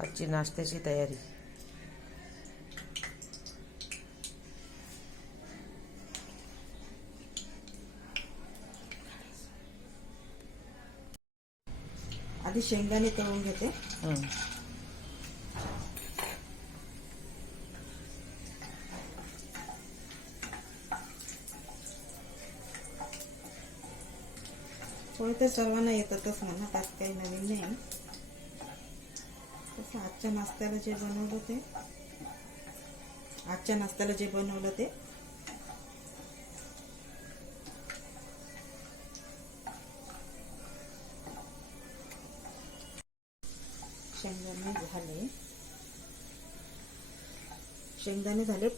आजची नाश्त्याची तयारी. आधी शेंगदाणे तळून घेते. पोहे तर सर्वांना येतातच म्हणा त्यात काही नवीन नाही. असं आजच्या नाश्त्याला जे बनवलं ते. आजच्या नाश्त्याला जे बनवलं ते. शेंगदाणे झाले. शेंगदाणे झाले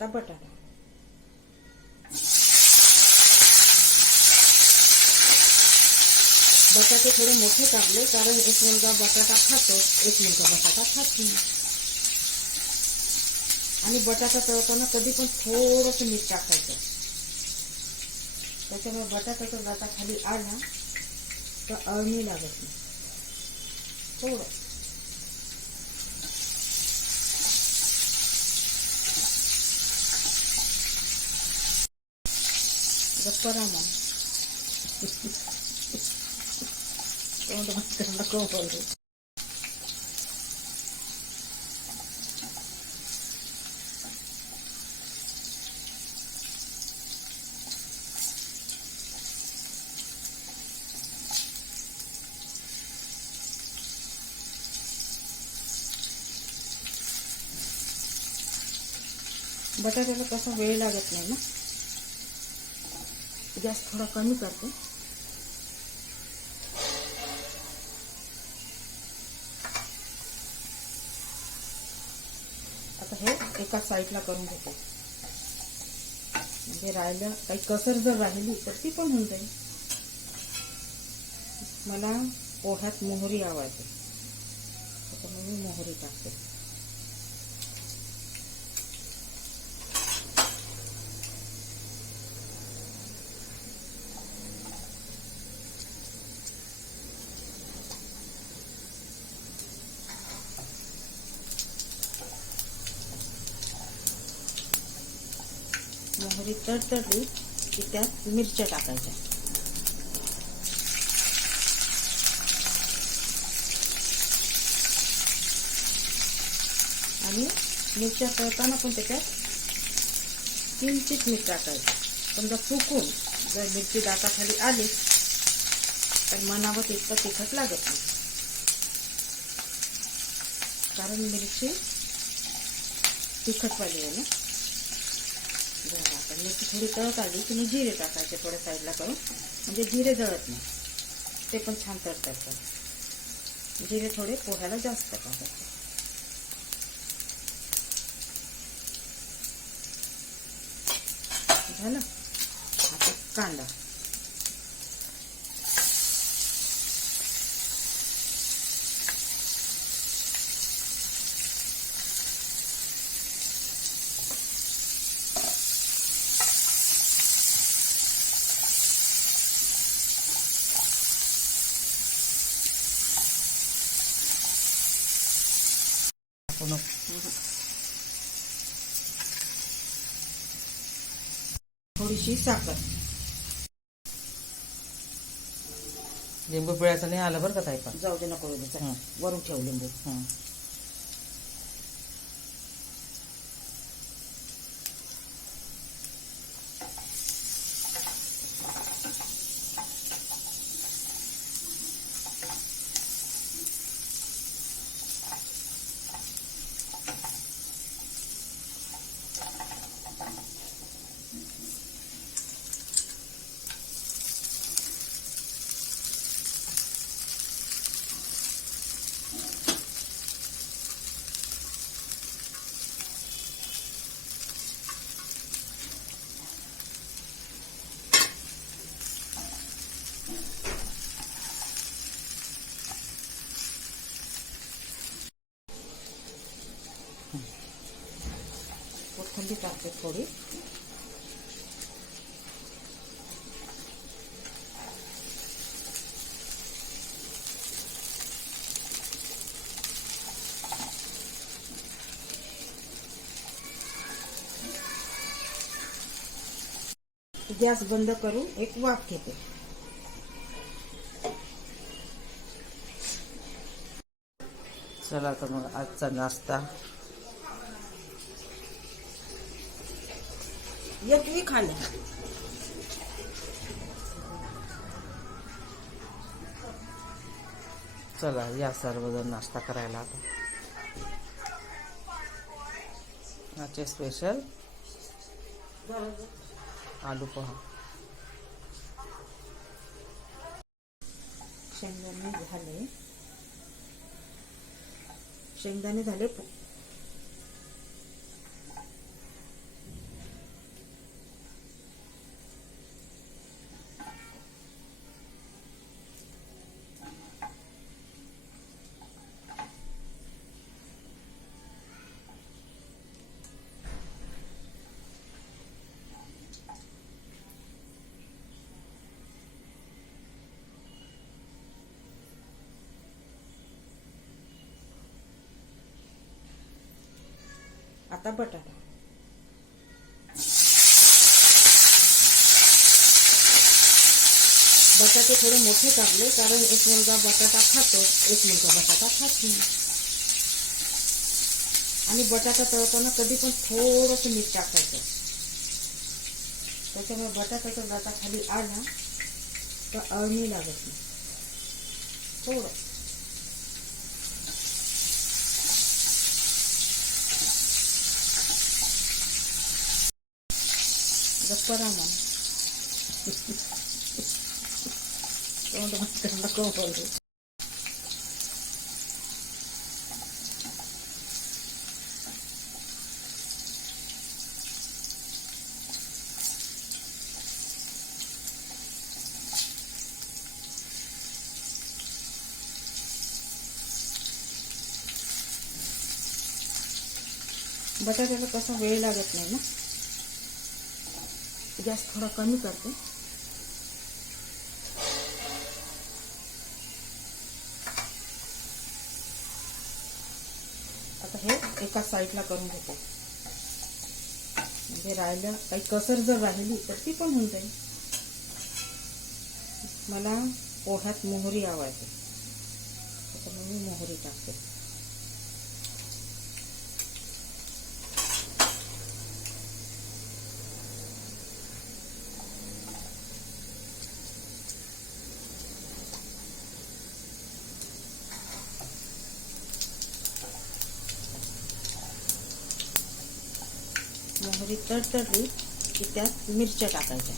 आता बटाटा. बटाटे थोडे मोठे टाकले कारण एक मुलगा बटाटा खातो एक मुलगा बटाटा खात. नाही आणि बटाटा तळताना कधी पण थोडंसं मीठ टाकायचं. त्याच्यामुळे बटाट्याचा दाटा खाली आला तर अळणी लागत नाही. थोडं. గొప్పరామా రెండు మాత్రం కోపలు ಬಟಾಟೆಲ್ಲ ಕಸ ವೇಳಾಗತ್ತೆ ನಾನು गॅस थोडा कमी करते. आता हे एका साईडला करून घेते. म्हणजे राहिलं काही कसर जर राहिली तर ती पण होऊन जाईल. मला पोह्यात मोहरी आवडते. त्याच्यामुळे मी मोहरी टाकते. थोडी तडतडली की त्यात मिरच्या टाकायच्या. आणि मिरच्या तळताना पण त्याच्यात किंचित मीठ टाकायचं. समजा चुकून जर मिरची दाताखाली आली तर मनावर इतकं तिखट लागत नाही. कारण मिरची तिखटवाली आहे ना? आणि आता थोडी तळत आली की मी जिरे टाकायचे थोड्या साईडला करून. म्हणजे जिरे जळत नाही. ते पण छान तळतात जिरे थोडे पोह्याला जास्त टाकायचे. झालं? आता कांदा. थोडीशी साखर. लिंबू पिळायचं नाही आलं बरं का ताई पण? जाऊ दे नको. हं. वरून ठेव लिंबू. हं. टाकते थोडी गॅस बंद करून एक वाफ घेते चला तर मग आजचा नाश्ता एकवी खाणे. चला या सर्वजण नाश्ता करायला आता. आजचे स्पेशल आलू पोहा. शेंगदाणे झाले. शेंगदाणे झाले आता बटाटा बटाटे थोडे मोठे कापले कारण एक मुलगा बटाटा खातो एक मुलगा बटाटा खात नाही. आणि बटाटा तळताना कधी पण थोडस मीठ टाकायचं. त्याच्यामुळे बटाट्याचा जाता खाली आला तर अळणी लागत नाही. थोडं. गप्पा रामा तोंड मात्र नको बोलू बटाट्याला कसा वेळ लागत नाही ना गॅस थोडा कमी करते. आता हे एका साईडला करून घेते. म्हणजे राहिलं काही कसर जर राहिली तर ती पण होऊन जाईल. मला पोह्यात मोहरी आवडते. त्याच्यामुळे मी मोहरी टाकते. मोहरी तडतडली की त्यात मिरच्या टाकायच्या.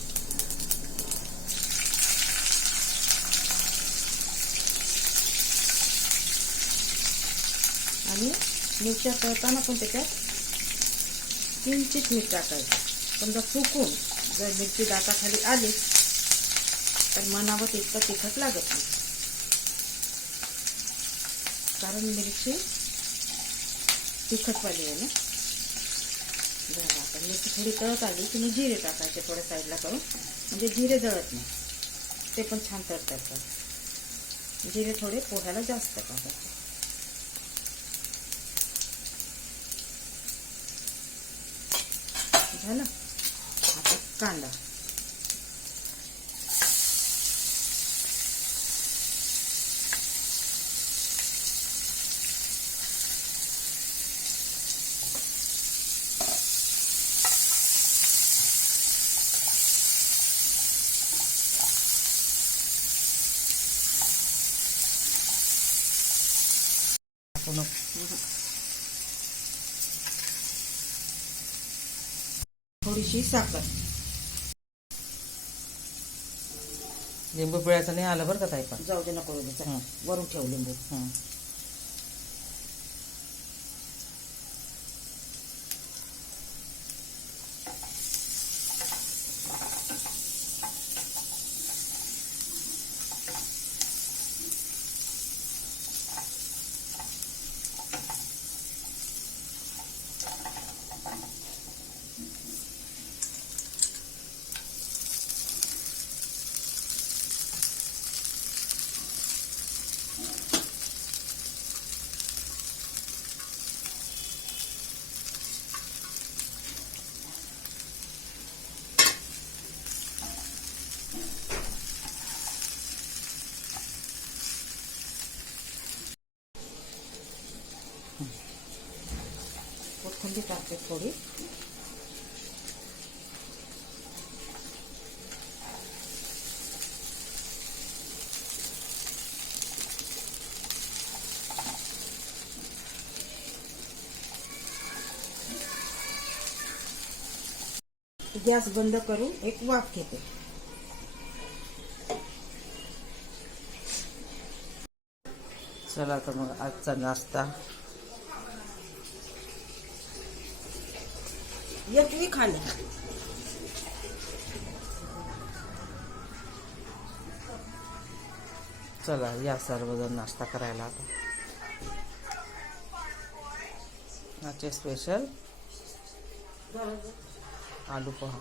आणि मिरच्या तळताना पण त्याच्यात किंचित मीठ टाकायचं. समजा चुकून जर मिरची दाताखाली आली तर मनावर इतकं तिखट लागत नाही. कारण मिरची तिखटवाली आहे ना? झालं मिरची थोडी तळत आली की मी जिरे टाकायचे थोड्या साईडला करून. म्हणजे जिरे जळत नाही. ते पण छान तळतात जिरे थोडे पोह्याला जास्त टाकायचे. झालं? आता कांदा. थोडीशी साखर लिंबू पिळायचं नाही आलं बरं का ताई पण जाऊ दे नको चल. हं. वरून ठेव लिंबू हं. टाकते थोडी. गॅस बंद करून एक वाफ घेते. चला तर मग आजचा नाश्ता. एकवी खाणे चला या सर्वजण नाश्ता करायला आता. आजचे स्पेशल आलू पोहा.